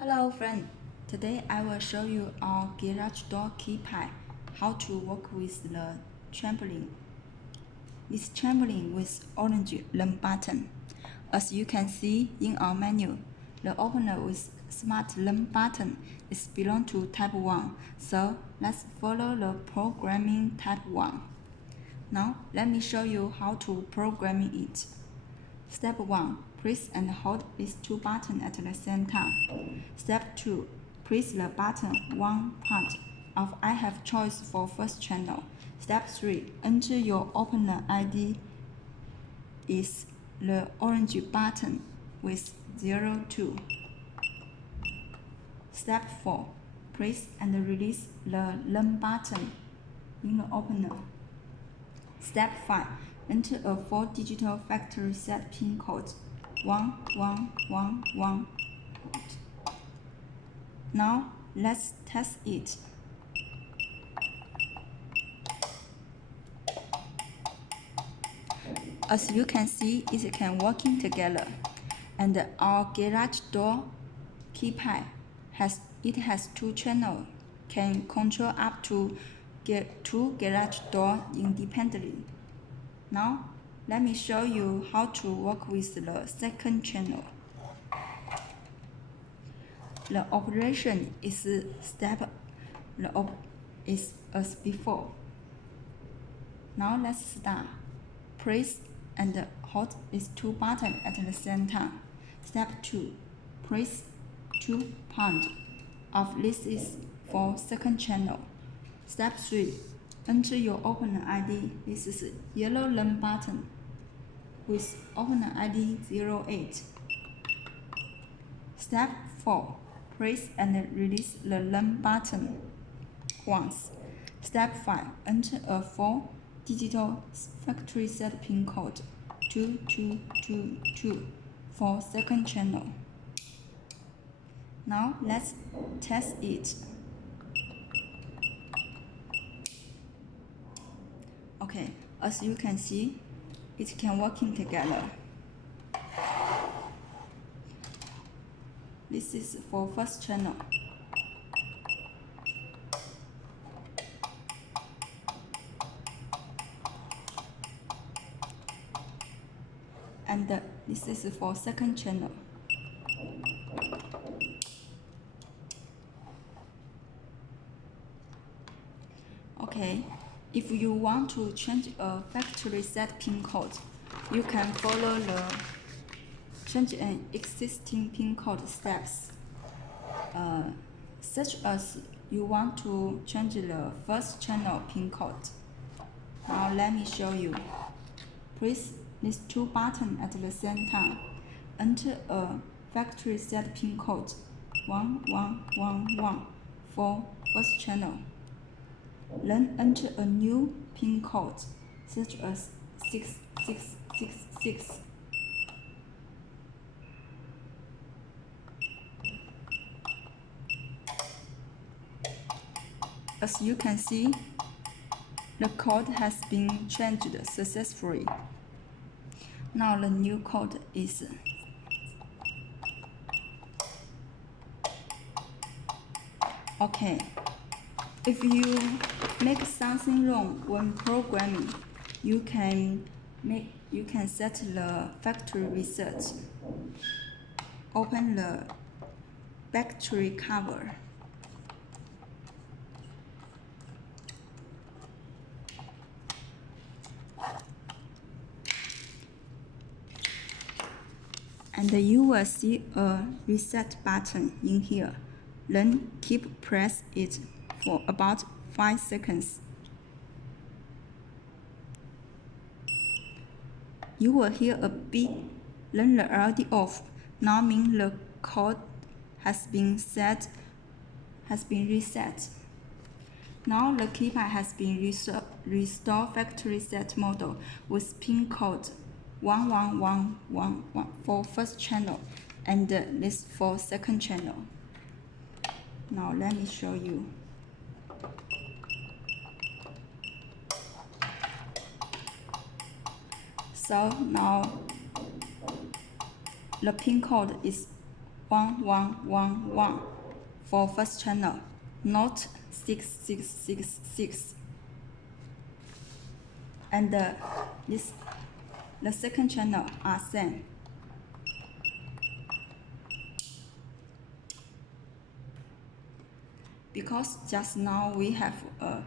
Hello friend, today I will show you our garage door keypad, how to work with the trampoline. This trampoline with orange learn button. As you can see in our menu, the opener with smart learn button is belong to type 1, so let's follow the programming type 1. Now let me show you how to program it. Step 1. Press and hold these two buttons at the same time. Step 2. Press the button one part of I have choice for first channel. Step 3. Enter your opener ID is the orange button with 02. Step 4. Press and release the learn button in the opener. Step 5. Enter a 4-digit factory set pin code 1111. Now let's test it. As you can see, it can working together, and our garage door keypad has two channels, can control up to two garage doors independently. Now, let me show you how to work with the second channel. The operation is as before. Now let's start. Press and hold these two buttons at the same time. Step 2. Press 2 pound of this is for second channel. Step 3. Enter your opener ID. This is yellow learn button with opener ID 08. Step 4. Press and release the learn button once. Step 5. Enter a 4-digit factory set pin code 2222 for second channel. Now let's test it. Okay, as you can see, it can working together. This is for first channel. And this is for second channel. Okay. If you want to change a factory set pin code, you can follow the change an existing pin code steps, such as you want to change the first channel pin code. Now let me show you. Press these two buttons at the same time. Enter a factory set pin code 1111 for first channel. Then enter a new pin code such as 6666. As you can see, the code has been changed successfully. Now the new code is okay. If you make something wrong when programming, you can set the factory reset. Open the factory cover. And you will see a reset button in here. Then keep press it for about 5 seconds. You will hear a beep, then the LED off. Now means the code has been reset. Now the keypad has been restored factory set model with pin code 1111 for first channel and this for second channel. Now let me show you. So now the pin code is 1111 for first channel, not 6666. And the second channel are same. Because just now we have a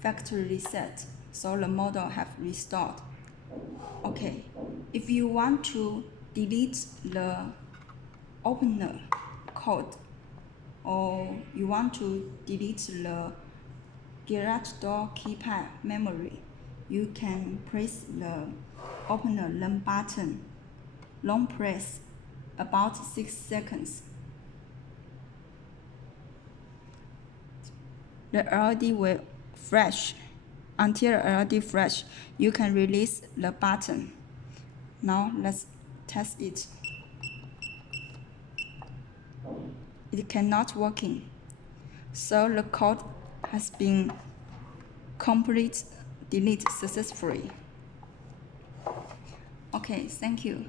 factory reset, so the model have restored. Okay, if you want to delete the opener code, or you want to delete the garage door keypad memory, you can press the opener learn button. Long press about 6 seconds. The LED will flash. Until the LED flash, you can release the button. Now let's test it. It cannot working. So the code has been deleted successfully. Okay, thank you.